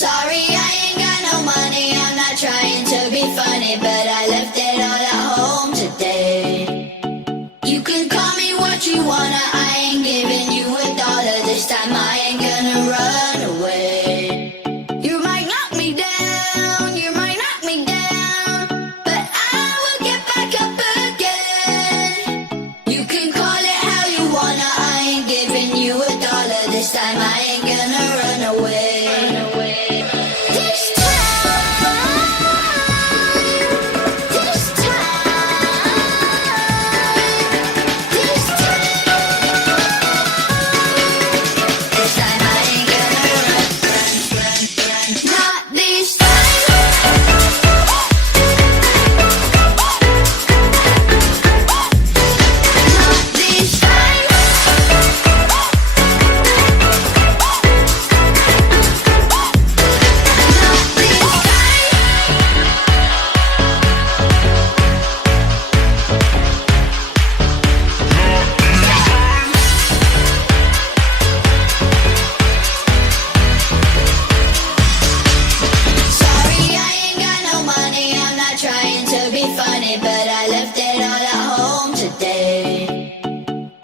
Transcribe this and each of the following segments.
Sorry, I ain't got no money. I'm not trying to be funny, but I left it all at home today. You can call me what you wanna. I ain't giving you $1 this time. I ain't gonna run away. You might knock me down, you might knock me down, but I will get back up again. You can call it how you wanna. I ain't giving you $1 this time. I ain't gonna run away. This time I ain't gonna run. Not this time. Not this time. Not this time. Sorry, I ain't got no money. I'm not trying to be funny, but I left it all at home today.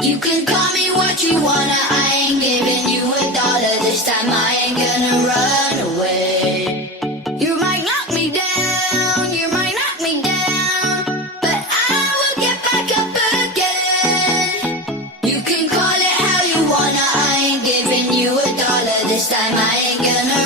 You can call me what you wanna. I ain't giving you $1 this time. I ain't gonna run away. You might knock me down, you might knock me down, but I will get back up again. You can call it how you wanna. I ain't giving you $1 this time. I ain't gonna